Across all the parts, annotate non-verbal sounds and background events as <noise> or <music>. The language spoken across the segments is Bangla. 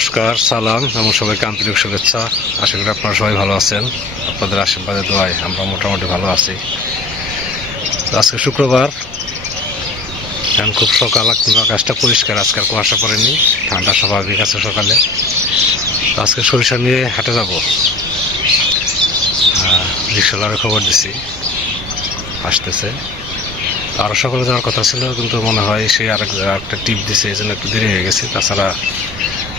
নমস্কার, সালাম এবং সবাইকে আন্তরিক শুভেচ্ছা। আশা করি আপনারা সবাই ভালো আছেন। আপনাদের আশীর্বাদে, দোয়ায় আমরা মোটামুটি ভালো আছি। আজকে শুক্রবার। এখন খুব সকাল আকাশটা পরিষ্কার আজকাল কুয়াশা পড়েনি, ঠান্ডা স্বাভাবিক আছে সকালে। আজকে সরিষা নিয়ে হাটে যাব। রিক্সাওয়ালার খবর দিছি। আসতেছে। আরও সকালে যাওয়ার কথা ছিল, কিন্তু মনে হয় সে আরেক একটা টিপ দিছে, এই জন্য একটু দেরি হয়ে গেছে। তাছাড়া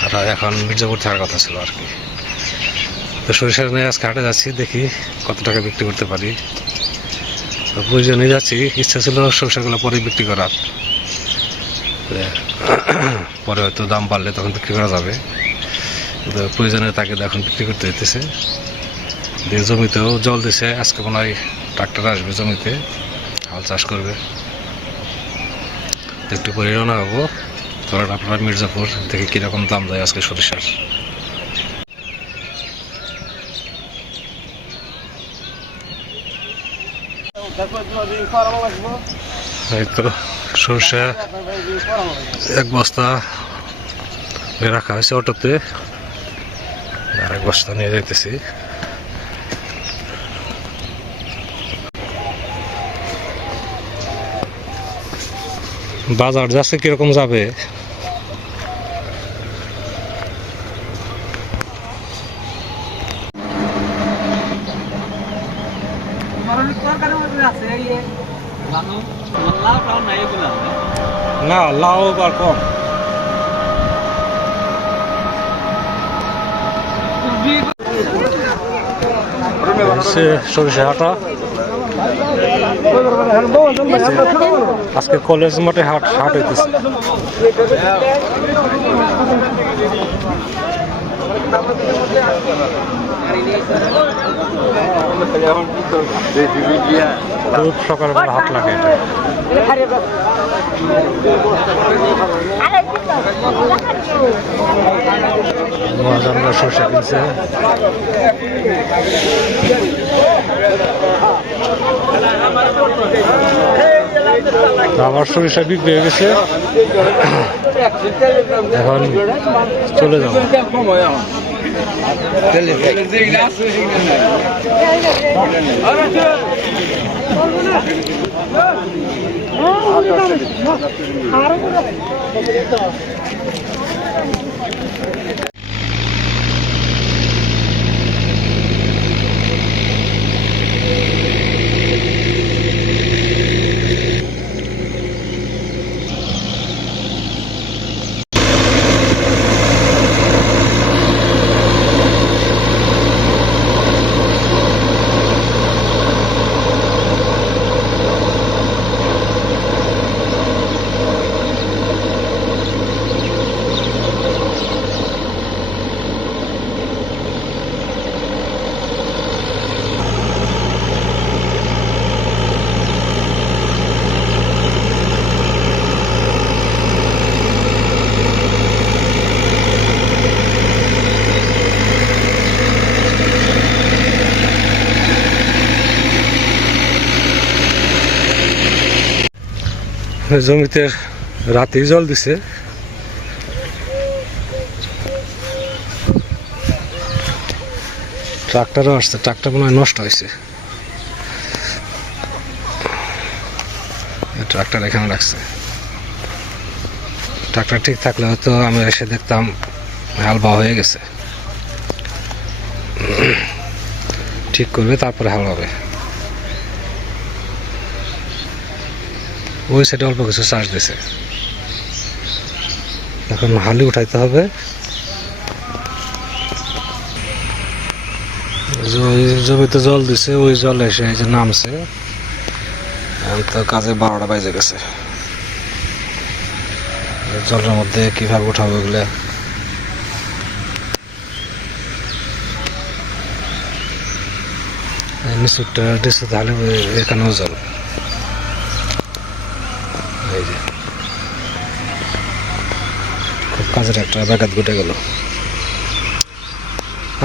আর এখন মির্জাপুর থাকার কথা ছিল আর কি। তো সরিষা নিয়ে আজকে হাটে যাচ্ছি, দেখি কত টাকা বিক্রি করতে পারি। তো প্রয়োজনে যাচ্ছি, ইচ্ছা ছিল সরিষাগুলো পরে বিক্রি করার। <coughs> পরে হয়তো দাম বাড়লে তখন বিক্রি করা যাবে। কিন্তু প্রয়োজনে তাকে এখন বিক্রি করতে হইতেছে। দিয়ে জমিতেও জল দিছে, আজকে মনে হয় ট্রাক্টর আসবে জমিতে, হাল চাষ করবে। তো একটু পরে রওনা হব। ধরেন আপনারা মির্জাপুর দেখে কীরকম দাম দেয় আজকে সরিষার? এই তো সরষে এক বস্তা রাখা হয়েছে অটোতে। আর এক বস্তা নিয়ে যেতেছি বাজার যাচ্ছে কীরকম যাবে? না লাউ আর কম। সে সরিষা হাটা। আজকে কলেজ মাঠে হাট হাট হইতেছে। খুব সকালবেলা হাট লাগে এটা। মহাজনরা সরষে কিনছে আমার সরিষা বিক্রি হয়ে গেছে এখন চলে যাব। আর জমিতে রাতেই জল দিছে। ট্রাক্টরও আসছে, ট্রাক্টর মনে হয় নষ্ট হয়েছে। ট্রাক্টর এখানে রাখছে। ট্রাক্টর ঠিক থাকলে হয়তো আমি এসে দেখতাম, হাল বাওয়া হয়ে গেছে। ঠিক করবে, তারপরে হাল হবে ওই সাইডে অল্প কিছু চাষ দিছে। এখন হালি উঠাইতে হবে। জমিতে জল দিছে, ওই জল এসে যে নামছে। তো কাজে বারোটা বাজে গেছে। জলের মধ্যে কীভাবে উঠাবো এগুলো? নিচুরটা দিচ্ছে তাহলে এখানেও জল। কাজের একটা ব্যাঘাত ঘটে গেল।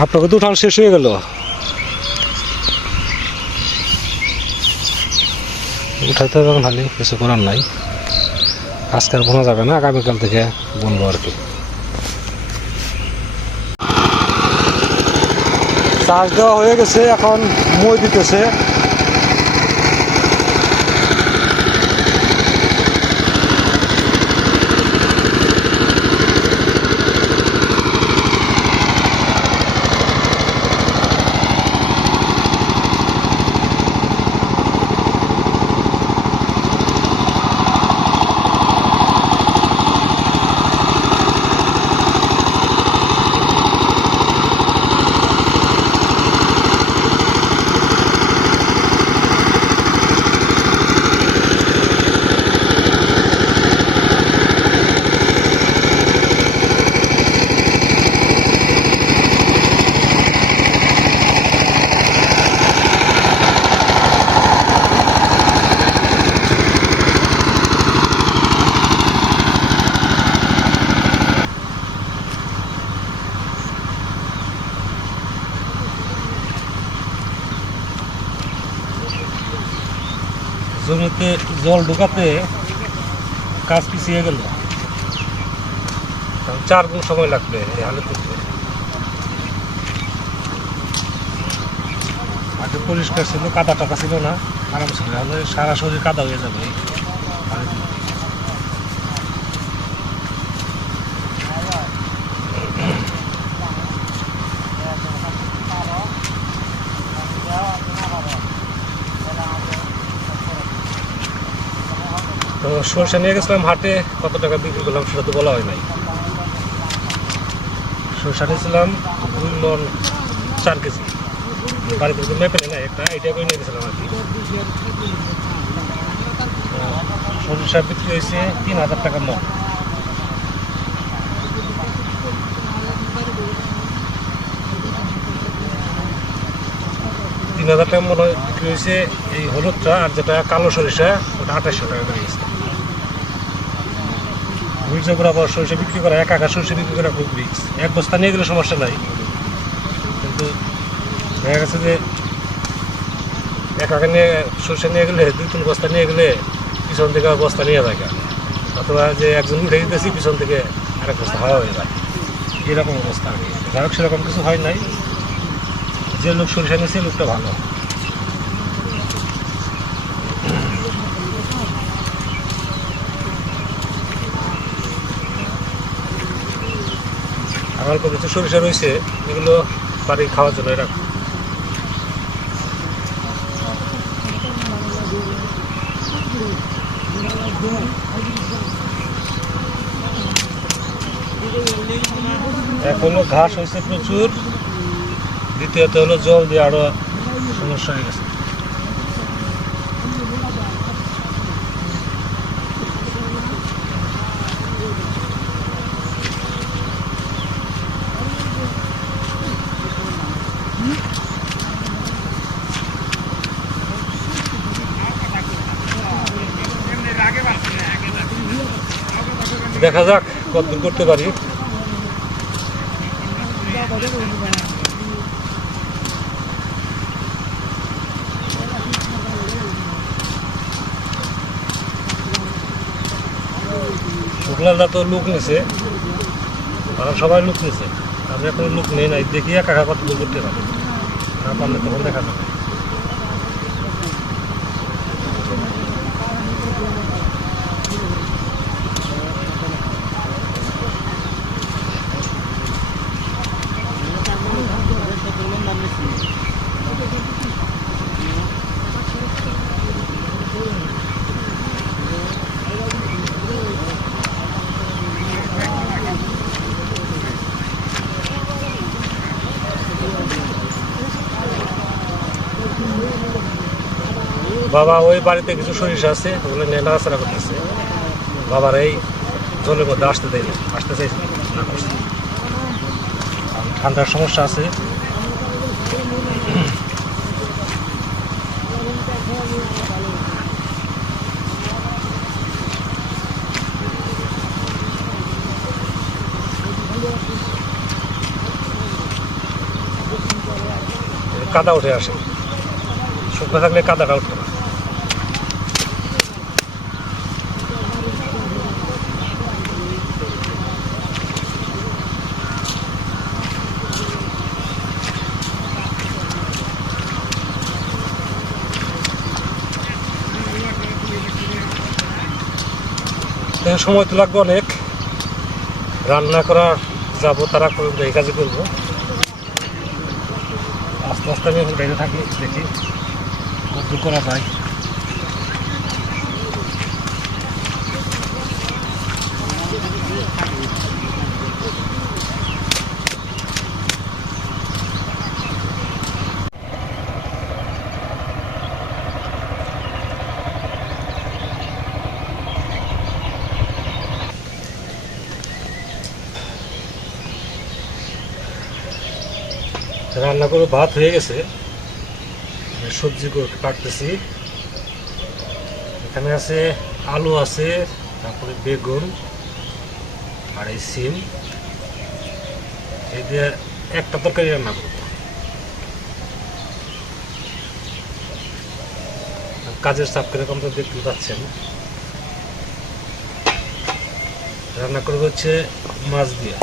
আপনাকে তো উঠান শেষ হয়ে গেল। উঠাতে হবে খালি, কিছু করার নাই। আজকে বোনা যাবে না, আগামীকাল থেকে বুনবো আর কি। চার্জ দেওয়া হয়ে গেছে, এখন মই দিতেছে। জল ঢুকাতে কাজ পিছিয়ে গেল। চার গুণ সময় লাগবে এই হালে তুলতে। আগে পরিষ্কার ছিল, কাদা টাকা ছিল না। আরামসে সারা শরীর কাদা হয়ে যাবে। হালে সরষে নিয়ে গেছিলাম হাটে, কত টাকা বিক্রি করলাম সেটা তো বলা হয় নাই। সরষে নিয়েছিলাম দুই মন চার কেজি। বাড়িতে তো মেপে না, একটা এটা করে নিয়ে গেছিলাম আর কি। সরিষা বিক্রি হয়েছে তিন হাজার টাকা মন। তিন হাজার টাকা মনে বিক্রি হয়েছে এই হলুদটা আর যেটা কালো সরিষা, ওটা আঠাশশো টাকা করে গেছে মির্জাপুর আবার সরিষা বিক্রি করা, এক আকার সরিষা বিক্রি করা খুব রিক্স এক বস্তা নিয়ে গেলে সমস্যা নাই। কিন্তু দেখা গেছে যে এক আকার নিয়ে, সরিষা নিয়ে গেলে, দুই তিন বস্তা নিয়ে গেলে পিছন থেকে বস্তা নিয়ে যায় অথবা যে একজন উঠে দিতেছি, পিছন থেকে আরেক বস্তা হাওয়া হয়ে যায়। এরকম অবস্থা। আর কি যাই সেরকম কিছু হয় নাই। যে লোক সরিষা নিয়েছে, লোকটা ভালো। আমার কিছু সরিষা রয়েছে, এগুলো বাড়ি খাওয়ার জন্য এরা এক হলো ঘাস হয়েছে প্রচুর। দ্বিতীয়ত হলো জল দিয়ে আরও সমস্যা হয়ে গেছে। দেখা যাক, কতদূর করতে পারি। শুক্লালটা তো লুক নিছে, তারা সবাই লুক নিছে। আমি এখন লুক নেই নাই, দেখি একা কত করতে পারি। না পারলে তখন দেখা যাবে। বাবা ওই বাড়িতে কিছু সরিষা আছে, ওগুলো নিয়ে নাড়াচাড়া করতেছে। বাবার এই জলের মধ্যে আসতে দেয়নি, আসতে চাইছে ঠান্ডার সমস্যা আছে। কাদা উঠে আসে। শুকনো থাকলে কাদাটা উঠতো সময় তো লাগবে অনেক। রান্না করা যাব, তারা করব এই কাজে করব। আস্তে আস্তে আমি এখন থাকি, দেখি কত করা যায়। রান্না করে ভাত হয়ে গেছে। আমি সবজি কাটতেছি। এখানে আছে আলু আছে, তারপরে বেগুন আর এই সিম। এই দিয়ে একটা তরকারি রান্না করব। কাজের চাপ কীরকম তো দেখতে পাচ্ছেন। রান্না করব হচ্ছে মাছ দিয়ে।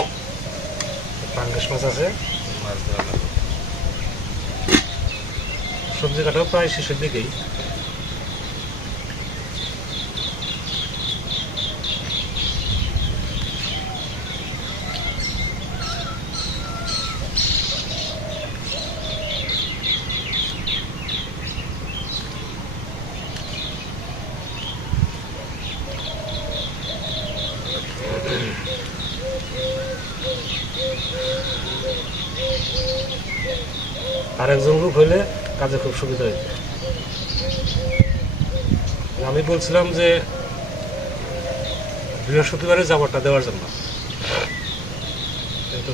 পাঙ্গাস মাছ আছে মাছ দিয়ে রান্না করব সবজি কাটাও প্রায় শেষের দিকেই আর একজন লোক হইলে কাজে খুব সুবিধা হইত আমি বলছিলাম যে বৃহস্পতিবারে যাবারটা দেওয়ার জন্য। কিন্তু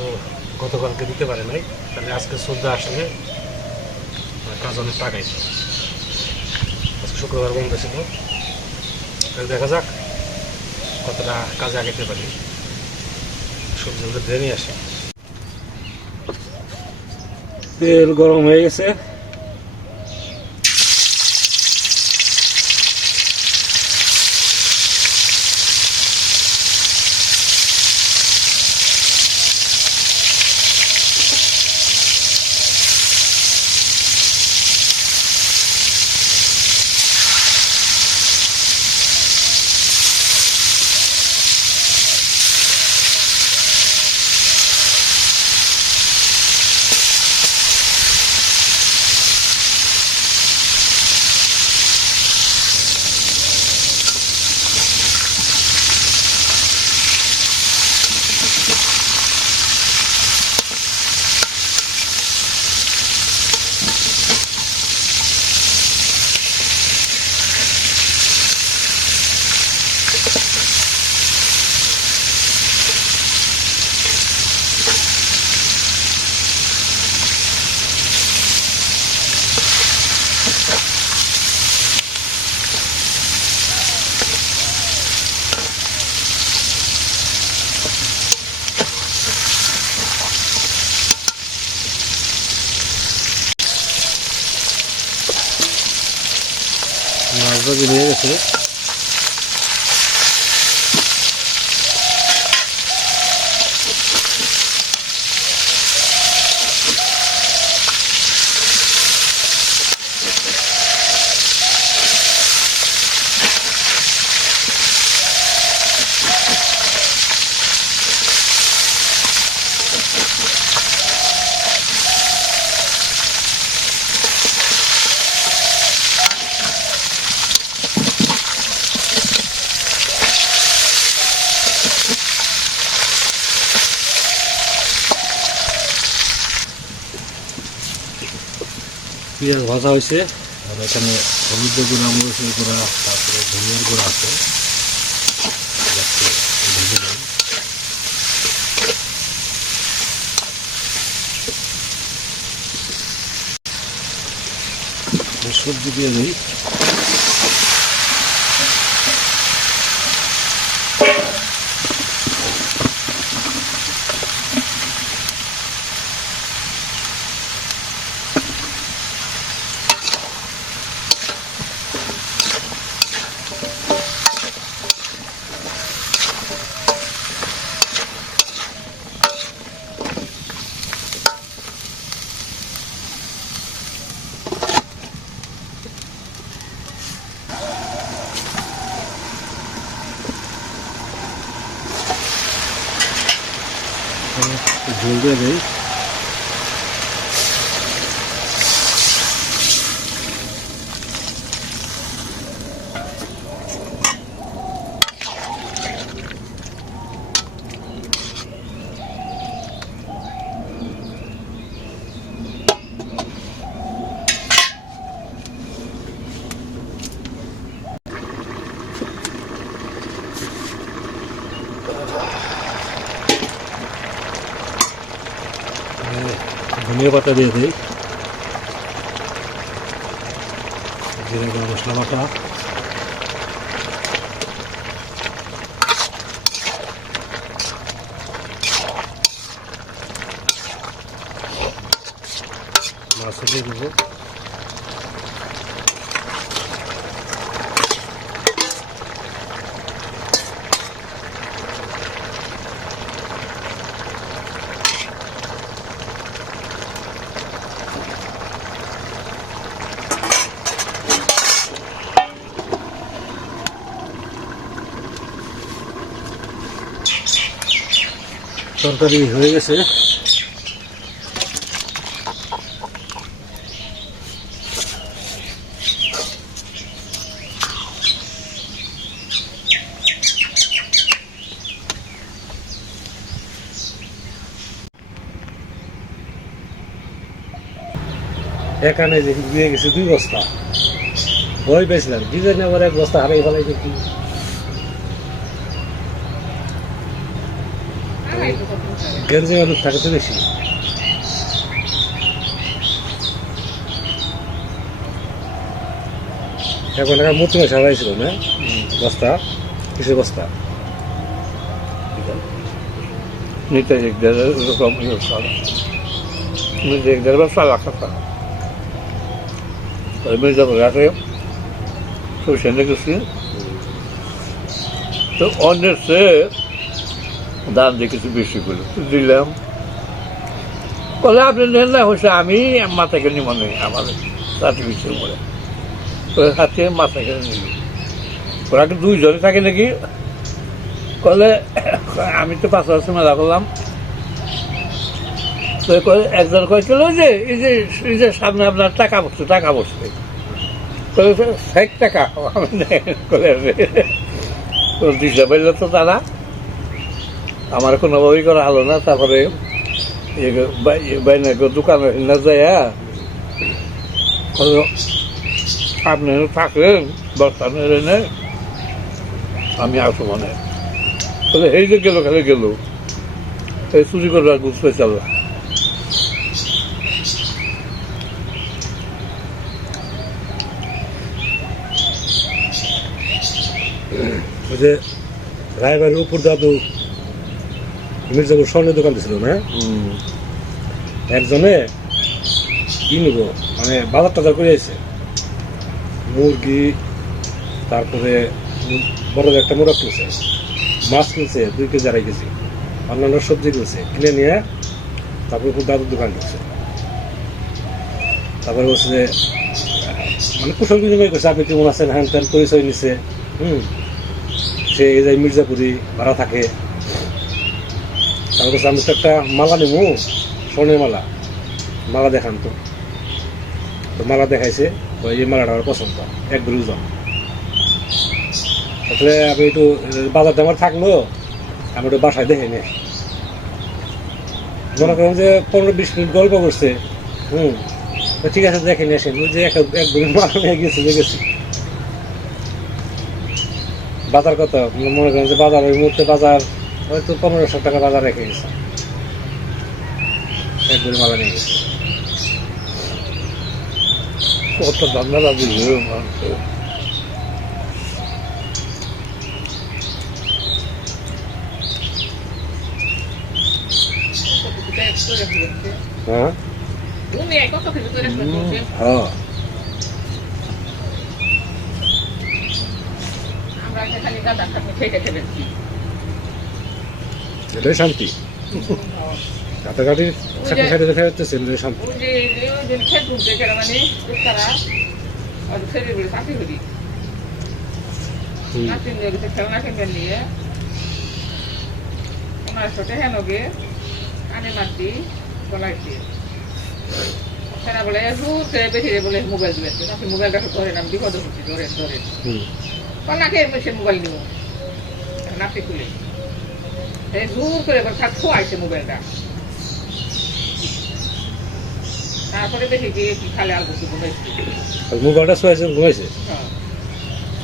গতকালকে দিতে পারে নাই। তাহলে আজকে শ্রদ্ধা আসলে কাজ অনেক টাকাই আজকে শুক্রবার বন্ধ ছিল। দেখা যাক কতটা কাজে আগাইতে পারি। সবজিগুলো ধরে নিয়ে আসি। তেল গরম হয়ে গেছে। মাছ ভাজি হয়ে পেঁয়াজ ভাজা হয়েছে আর এখানে হলুদ গুঁড়া মরিচের গুঁড়া তারপরে ধনিয়ার গুঁড়া আছে। সবজি দিয়ে দিই। ঝোল দিয়ে দেই ধনিয়া পাতা দিয়ে দিই। জিরা মশলা বাটা মাছ দিয়ে দেবো তরকারি হয়ে গেছে। এখানে দিয়ে গেছে দুই বস্তা। ভয় পেয়েছিলাম ডিজাইন আবার এক বস্তা হারাই ফেলাই দেখি গেঞ্জি আলু থাকে তো বেশি এখন টাকা মূর্তি মাছ হারাইছিল না? বস্তা কিসের বস্তা? নিতে এক দেড় নিতে এক দেড় গেছি তো অন্যের সে দাম দিয়ে কিছু বেশি করে তো দিলাম। বলে, আপনি নেন না হচ্ছে আমি মাথা কিনি মনে হয় আমার রাতে বিশের মনে তো হাতে মাথা কিনে নিবি ওরা দুইজনে থাকে নাকি? কলে আমি তো পাঁচ বছর মেলা করলাম। তো একজন কয়েছিল যে, এই যে এই যে সামনে আপনার টাকা বসছে টাকা বসছে। ষাট টাকা, আমি কলে তো দিশা পাইলে তো তারা আমার কোনোভাবেই করা হলো না, তারপরে বাইনা দোকানে না যায় আপনি থাকেন বস্তা এনে আমি আসব মানে বলে এই যে গেল, খালি গেল। এই চুরি করবার চাল ওই যে, রায়বাড়ির উপর দাদু মির্জাপুর স্বর্ণের দোকান দিছিল না? একজনে কি নিব? মানে বাজার টাজার করে আছে মুরগি তারপরে বড় একটা মোরগ কিনছে মাছ কিনছে দুই কেজি আড়াই কেজি অন্যান্য সবজি কিনছে কিনে নিয়ে তারপরে খুব দাদুর দোকান ঢুকছে। তারপরে বলছে যে মানে কুশল বিনিময় করছে আপনি কেমন আছেন? হ্যান ত্যান পরিচয় নিছে। হুম। সে এই যে মির্জাপুরি ভাড়া থাকে তারপরে বলছে, আমি তো একটা মালা নেব স্বর্ণের মালা। মালা দেখান তো। তো মালা দেখাইছে তো এই মালাটা আমার পছন্দ এক ওজন তাহলে আমি একটু বাজারটা আমার থাকল আমি একটু বাসায় দেখে নে মনে করেন যে পনেরো বিশ মিনিট গল্প করছে হুম ঠিক আছে দেখে নিয়ে আসেন। ওই যে এক এক ভরি মালা নিয়ে গেছে গেছি বাজার কত? মনে করেন যে বাজার ওই মুহূর্তে বাজার হয়তো পনেরোশো টাকা বাজার রেখে গেছে। এক মালা নিয়ে গেছে। কত ধান্দাটা হ্যাঁ? হ্যাঁ। আমরা খালি গাদা খাতে খেতে এটাই শান্তি। কাটাকাটি চাকরি খাইতে ফেরতেছে এটাই শান্তি। গেলে মানে তারা বলে সাথে বলে মোবাইল দিবেন আপনি মোবাইলটা ধরেন আমি বিপদ হচ্ছি ধরেন ধরেন। হুম। সে মোবাইল নিব? নাতি খুলে। এই জোর করে এবার থাক খোয়াইছে মোবাইলটা। তারপরে দেখি কি কি খালে আলু কিছু ঘুমাইছি। আর মোবাইলটা শোয়াইছে ঘুমাইছে? হ্যাঁ।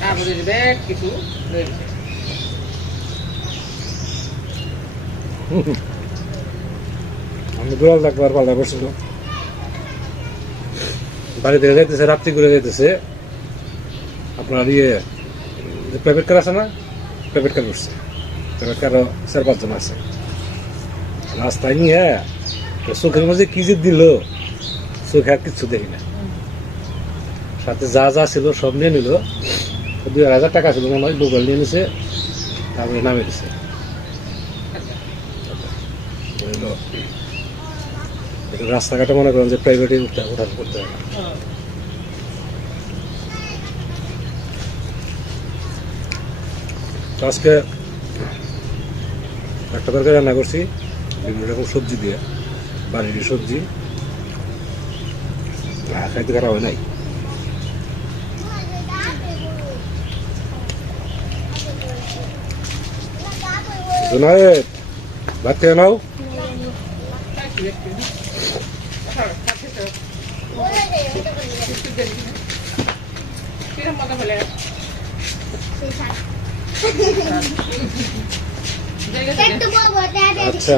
তারপরে যে ব্যাগ কিছু রয়েছে। আমি বিড়াল ডাকবার পাল্টা করছিল বাড়ি থেকে যাইতেছে রাত্রি করে যাইতেছে। আপনার ইয়ে যে প্রাইভেট কার আছে না প্রাইভেট কার উঠছে। কারও চার পাঁচজন আছে। রাস্তায় নিয়ে তো চোখের মাঝে কি যে দিল, চোখে আর কিচ্ছু দেখি না। সাথে যা যা ছিল সব নিয়ে নিল। দুই হাজার টাকা ছিল হয় মোবাইল নিয়ে নিছে, তারপরে নামে দিছে। রাস্তাঘাটে মনে করেন যে প্রাইভেটে উঠতে ওঠা করতে না। তো আজকে একটা তরকারি রান্না করছি, বিভিন্ন রকম সবজি দিয়ে, বাড়ির সবজি। খাইতে খারাপ হয় নাই। ভাত খেয়ে নাও। মজা হলে জায়গা থেকে একটু বলব দাদা আচ্ছা।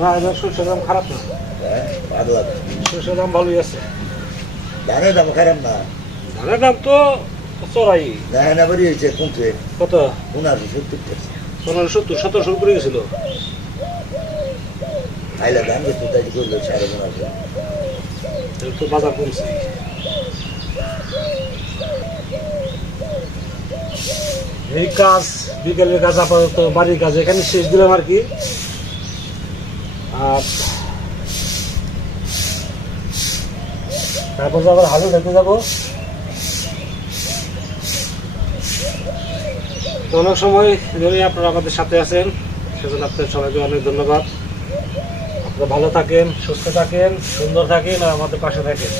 না এবার সরষের দাম খারাপ না। ভালো লাগে সরষের দাম ভালোই আছে। ধানের দাম খারাপ না? ধানের দাম তো চড়াই। দেখা না বেরিয়েছে কমছে কত? পনেরোশো সত্তর পনেরো সত্তর সতেরোশো উপরে গেছিল। খাইলে দাম বেশি তাই করল সাড়ে পনেরোশো। তো বাজার কমছে। এই কাজ বিকেলের কাজ, আপাতত বাড়ির কাজ, এখানে শেষ দিলাম আর কি। আর তারপর আবার হাজু দেখতে যাব। অনেক সময় ধরে আপনারা আমাদের সাথে আছেন। সেজন্য আপনাদের সবাইকে অনেক ধন্যবাদ। আপনারা ভালো থাকেন, সুস্থ থাকেন, সুন্দর থাকেন আর আমাদের পাশে থাকেন।